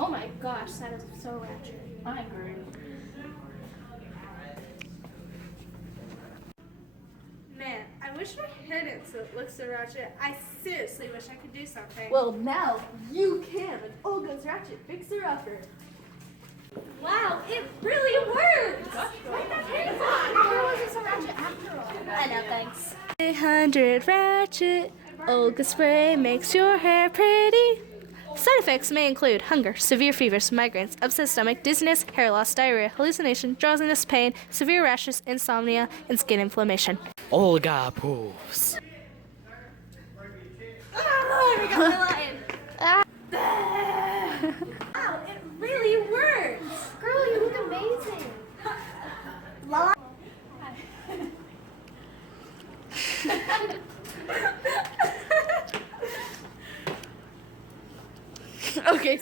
Oh my gosh, that is so ratchet. I agree. Man, I wish my hair didn't look so ratchet. I seriously wish I could do something. Well, now you can with Olga's Ratchet Fixer-Upper. Wow, it really works! Why wasn't so ratchet after all? I know, thanks. 100 Ratchet. Olga spray makes your hair pretty. Side effects may include hunger, severe fevers, migraines, upset stomach, dizziness, hair loss, diarrhea, hallucination, drowsiness, pain, severe rashes, insomnia, and skin inflammation. Olga poofs. Oh, I got my line. Wow, it really works. Girl, you look amazing. Okay.